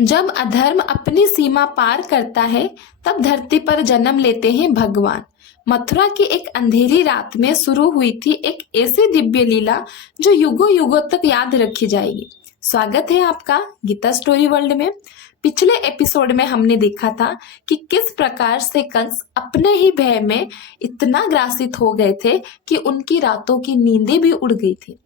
जब अधर्म अपनी सीमा पार करता है तब धरती पर जन्म लेते हैं भगवान। मथुरा की एक अंधेरी रात में शुरू हुई थी एक ऐसी दिव्य लीला जो युगों युगों तक याद रखी जाएगी। स्वागत है आपका गीता स्टोरी वर्ल्ड में। पिछले एपिसोड में हमने देखा था कि किस प्रकार से कंस अपने ही भय में इतना ग्रासित हो गए थे कि उनकी रातों की नींदें भी उड़ गई थी।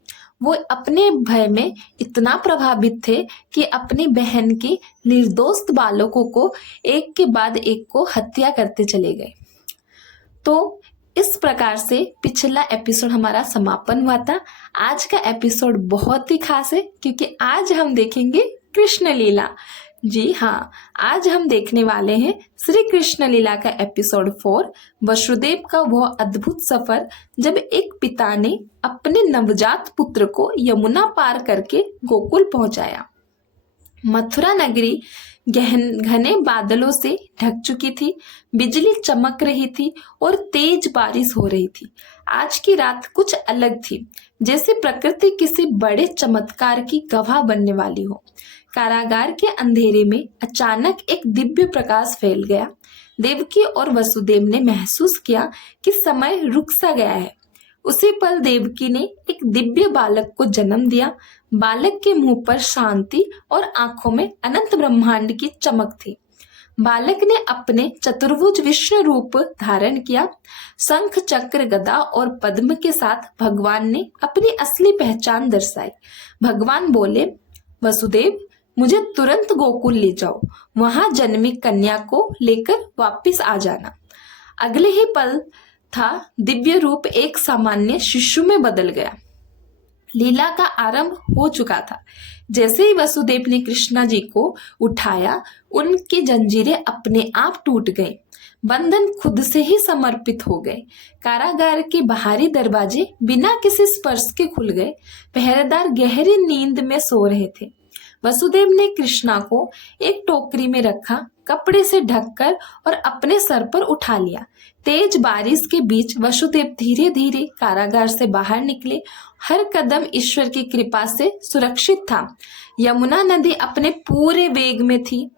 वो अपने भय में इतना प्रभावित थे कि अपनी बहन के निर्दोष बालकों को एक के बाद एक को हत्या करते चले गए। तो इस प्रकार से पिछला एपिसोड हमारा समापन हुआ था। आज का एपिसोड बहुत ही खास है क्योंकि आज हम देखेंगे कृष्ण लीला। जी हाँ, आज हम देखने वाले हैं श्री कृष्ण लीला का एपिसोड 4, वसुदेव का वह अद्भुत सफर जब एक पिता ने अपने नवजात पुत्र को यमुना पार करके गोकुल पहुंचाया। मथुरा नगरी घने बादलों से ढक चुकी थी, बिजली चमक रही थी और तेज बारिश हो रही थी। आज की रात कुछ अलग थी, जैसे प्रकृति किसी बड़े चमत्कार की गवाह बनने वाली हो। कारागार के अंधेरे में अचानक एक दिव्य प्रकाश फैल गया। देवकी और वसुदेव ने महसूस किया कि समय रुक सा गया है। उसी पल देवकी ने एक दिव्य बालक को जन्म दिया। बालक के मुंह पर शांति और आंखों में अनंत ब्रह्मांड की चमक थी। बालक ने अपने चतुर्भुज विष्णु रूप धारण किया। शंख, चक्र, गदा और पद्म के साथ भगवान ने अपनी असली पहचान दर्शाई। भगवान बोले, वसुदेव, मुझे तुरंत गोकुल ले जाओ, वहां जन्मी कन्या को लेकर वापस आ जाना। अगले ही पल था दिव्य रूप एक सामान्य शिशु में बदल गया। लीला का आरंभ हो चुका था। जैसे ही वसुदेव ने कृष्णा जी को उठाया, उनकी जंजीरें अपने आप टूट गई। बंधन खुद से ही समर्पित हो गए। कारागार के बाहरी दरवाजे बिना किसी स्पर्श के खुल गए। पहरेदार गहरी नींद में सो रहे थे। वसुदेव ने कृष्णा को एक टोकरी में रखा, कपड़े से ढककर और अपने सर पर उठा लिया। तेज बारिश के बीच वसुदेव धीरे धीरे कारागार से बाहर निकले। हर कदम ईश्वर की कृपा से सुरक्षित था। यमुना नदी अपने पूरे वेग में थी।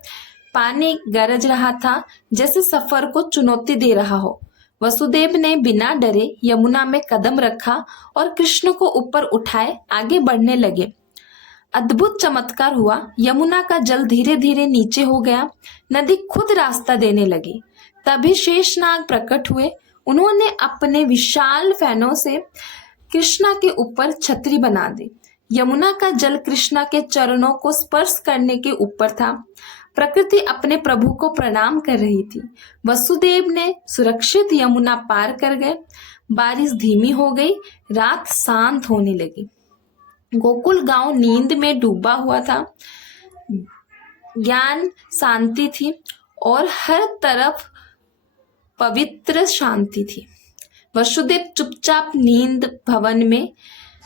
पानी गरज रहा था, जैसे सफर को चुनौती दे रहा हो। वसुदेव ने बिना डरे यमुना में कदम रखा और कृष्ण को ऊपर उठाए आगे बढ़ने लगे। अद्भुत चमत्कार हुआ। यमुना का जल धीरे धीरे नीचे हो गया। नदी खुद रास्ता देने लगी। तभी शेषनाग प्रकट हुए। उन्होंने अपने विशाल फैनों से कृष्णा के ऊपर छतरी बना दी। यमुना का जल कृष्णा के चरणों को स्पर्श करने के ऊपर था। प्रकृति अपने प्रभु को प्रणाम कर रही थी। वसुदेव ने सुरक्षित यमुना पार कर गए। बारिश धीमी हो गई। रात शांत होने लगी। गोकुल गांव नींद में डूबा हुआ था। ज्ञान शांति थी और हर तरफ पवित्र शांति थी। वसुदेव चुपचाप नींद भवन में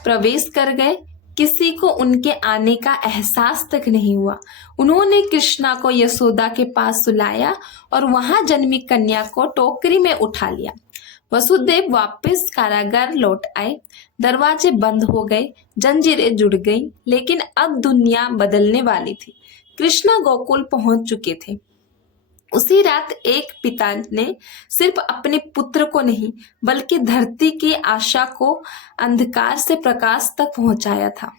प्रवेश कर गए। किसी को उनके आने का एहसास तक नहीं हुआ। उन्होंने कृष्णा को यशोदा के पास सुलाया और वहां जन्मी कन्या को टोकरी में उठा लिया। वसुदेव वापस कारागार लौट आए। दरवाजे बंद हो गए, जंजीरें जुड़ गईं, लेकिन अब दुनिया बदलने वाली थी। कृष्णा गोकुल पहुंच चुके थे। उसी रात एक पिता ने सिर्फ अपने पुत्र को नहीं, बल्कि धरती की आशा को अंधकार से प्रकाश तक पहुंचाया था।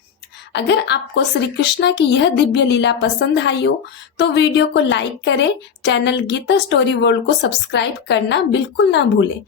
अगर आपको श्री कृष्णा की यह दिव्य लीला पसंद आई हो तो वीडियो को लाइक करें। चैनल गीता स्टोरी वर्ल्ड को सब्सक्राइब करना बिल्कुल ना भूलें।